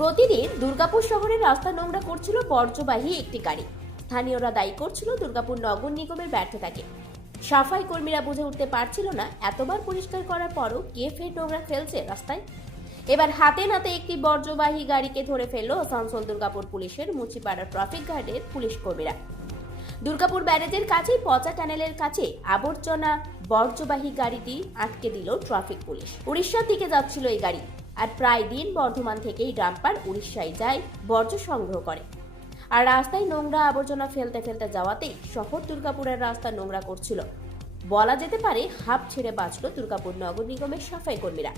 প্রতিদিন দুর্গাপুর শহরের রাস্তা নোংরা করছিল বর্জ্যবাহী একটি গাড়ি। স্থানীয়রা দায়ী করছিল দুর্গাপুর নগর নিগমের ব্যর্থতাকে। সাফাই কর্মীরা বুঝে উঠতে পারছিল না এতবার পরিষ্কার করার পরও কে ফের নোংরা ফেলছে রাস্তায়। এবার হাতে নাতে একটি বর্জ্যবাহী গাড়িকে ধরে ফেলল আসানসোল দুর্গাপুর পুলিশের মুচিপাড়া ট্রাফিক গার্ডের পুলিশ কর্মীরা। দুর্গাপুর ব্যারেজের কাছেই পচা ক্যানেলের কাছে আবর্জনা বর্জ্যবাহী গাড়িটি আটকে দিল ট্রাফিক পুলিশ। উড়িষ্যার দিকে যাচ্ছিল এই গাড়ি। আর প্রায় দিন বর্ধমান থেকেই ডাম্পার উড়িষ্যায় যায় বর্জ্য সংগ্রহ করে। আর রাস্তায় নোংরা আবর্জনা ফেলতে ফেলতে যাওয়াতেই শহর দুর্গাপুরের রাস্তা নোংরা করছিল। বলা যেতে পারে হাফ ছেড়ে বাঁচল দুর্গাপুর নগর নিগমের সাফাই কর্মীরা।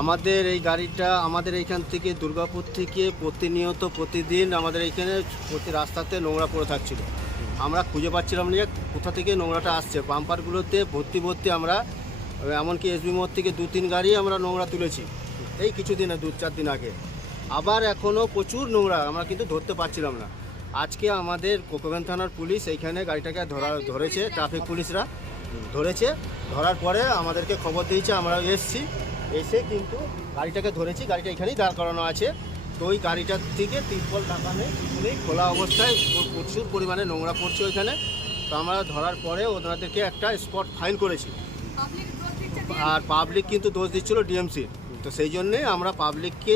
আমাদের এই গাড়িটা আমাদের এইখান থেকে দুর্গাপুর থেকে প্রতিনিয়ত প্রতিদিন আমাদের এইখানে প্রতি রাস্তাতে নোংরা পড়ে থাকছিল। আমরা খুঁজে পাচ্ছিলাম না যে কোথা থেকে নোংরাটা আসছে। পাম্পারগুলোতে ভর্তি ভর্তি আমরা এমনকি এসবি মোড় থেকে দু তিন গাড়ি আমরা নোংরা তুলেছি। এই কিছুদিনে, দু চার দিন আগে। আবার এখনও প্রচুর নোংরা, আমরা কিন্তু ধরতে পারছিলাম না। আজকে আমাদের কোকোভেন থানার পুলিশ এইখানে গাড়িটাকে ধরা, ধরেছে, ট্রাফিক পুলিশরা ধরেছে। ধরার পরে আমাদেরকে খবর দিয়েছে, আমরা এসছি। এসে কিন্তু গাড়িটাকে ধরেছি, গাড়িটা এখানেই দাঁড় করানো আছে। তো ওই গাড়িটার থেকে তিরপল লাগানো নেই খোলা অবস্থায় প্রচুর পরিমাণে নোংরা পড়ছে ওইখানে। তো আমরা ধরার পরে ওনাদেরকে একটা স্পট ফাইন করেছি। আর পাবলিক কিন্তু দোষ দিচ্ছিল ডিএমসির তো সেই জন্যে আমরা পাবলিককে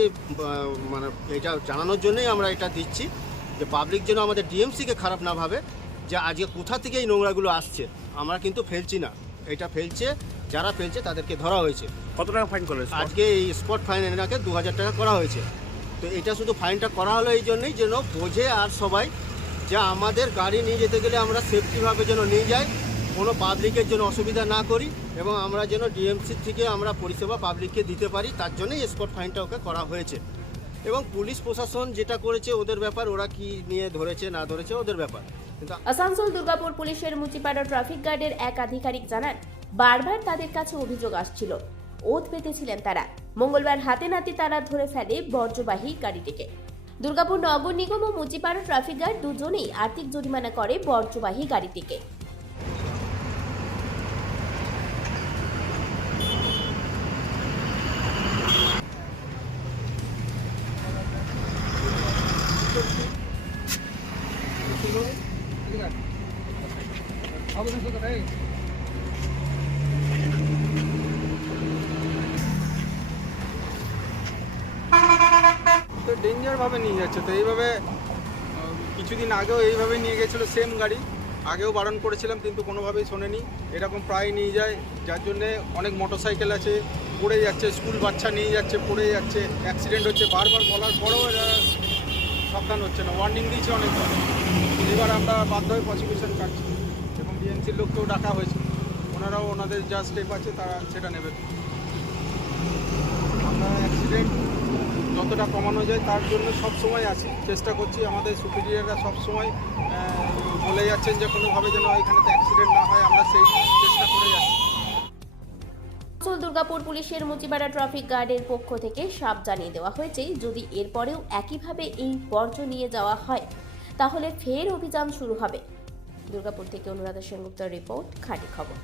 মানে এটা জানানোর জন্যই আমরা এটা দিচ্ছি যে পাবলিক যেন আমাদের ডিএমসিকে খারাপ না ভাবে যে আজকে কোথা থেকে এই নোংরাগুলো আসছে। আমরা কিন্তু ফেলছি না। এটা ফেলছে যারা ফেলছে তাদেরকে ধরা হয়েছে। কত টাকা ফাইন করলে আজকে এই স্পট ফাইন এনাকে দু হাজার টাকা করা হয়েছে। তো এটা শুধু ফাইনটা করা হলো এই জন্যই যেন বোঝে আর সবাই যে আমাদের গাড়ি নিয়ে যেতে গেলে আমরা সেফটিভাবে যেন নিয়ে যাই। কোনো পাবলিকের জন্য অসুবিধা না করি এবং আমরা যেন ডিএমসির থেকে আমরা পরিষেবা পাবলিককে দিতে পারি, তার জন্যই স্পট ফাইনটা ওকে করা হয়েছে। এবং পুলিশ প্রশাসন যেটা করেছে ওদের ব্যাপার, ওরা কি নিয়ে ধরেছে, না ধরেছে, ওদের ব্যাপার। আসানসোল, দুর্গাপুর পুলিশের মুচিপাড়া ট্রাফিক গার্ডের এক আধিকারিক জানান, বারবার তাদের কাছে অভিযোগ আসছিল। ওত পেতেছিলেন তারা। মঙ্গলবার হাতে নাতে তারা ধরে ফেলে বর্জ্যবাহী গাড়িটিকে। দুর্গাপুর নগর নিগম ও মুচিপাড়া ট্রাফিক গার্ড দুজনেই আর্থিক জরিমানা করে বর্জ্যবাহী গাড়িটিকে। তো ডেঞ্জারভাবে নিয়ে যাচ্ছে। তো এইভাবে কিছুদিন আগেও এইভাবে নিয়ে গেছিল সেম গাড়ি। আগেও বারণ করেছিলাম, কিন্তু কোনোভাবেই শোনেনি। এরকম প্রায় নিয়ে যায়। যার জন্যে অনেক মোটরসাইকেল আছে, পড়ে যাচ্ছে, স্কুল বাচ্চা নিয়ে যাচ্ছে, পড়ে যাচ্ছে। অ্যাক্সিডেন্ট হচ্ছে। বারবার বলার পরেও এরা সাবধান হচ্ছে না। ওয়ার্নিং দিয়েছে অনেকবার এবার আমরা বাধ্য হয়ে প্রসিকিউশন কাটছি। এবং বিএনসির লোককেও ডাকা হয়েছে। ওনারাও ওনাদের যা স্টেপ আছে তারা সেটা নেবেন। আমরা অ্যাক্সিডেন্ট যতটা কমানো যায় তার জন্য সব সময় আছি। চেষ্টা করছি আমাদের সুপিরিয়াররা সব সময় বলে যাচ্ছেন যে কোনোভাবে যেন এখানেতে অ্যাক্সিডেন্ট না হয়। আমরা সেই চেষ্টা করে যাচ্ছি। আসানসোল দুর্গাপুর পুলিশের মুচিপাড়া ট্রাফিক গার্ডের পক্ষ থেকে সাপ জানিয়ে দেওয়া হয়েছে, যদি এরপরেও একইভাবে এই বর্জ্য নিয়ে যাওয়া হয়, তাহলে ফের অভিযান শুরু হবে। দুর্গাপুর থেকে অনুরাধা সেনগুপ্তার রিপোর্ট, খাঁটি খবর।